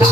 Ah!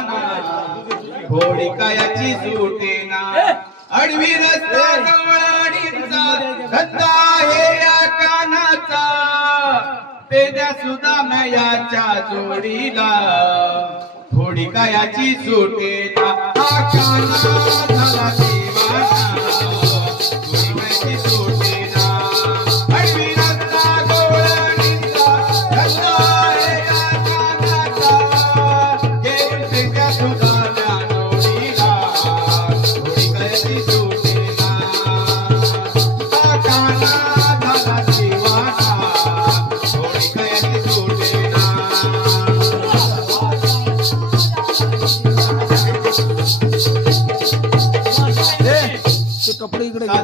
ना घोडी कायाची सुटे ना अडवी रस्ता गवळाडीचा धंदा आहे या कानाचा. पेद्या सुद्धा मयाच्या जोडीला. घोडी कायाची सुटे ना हा कपडे इकडे घ्या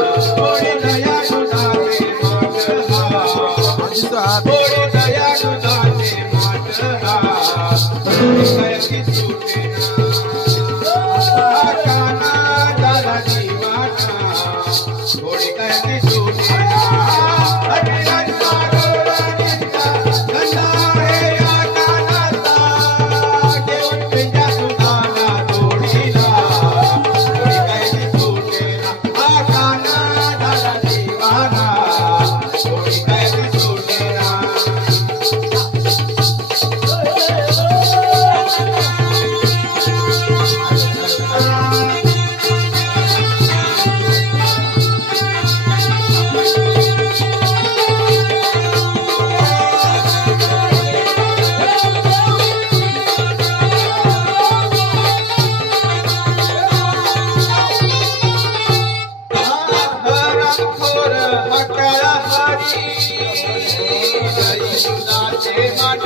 Jesus. पोर अकळा हरी सुनाचे माठ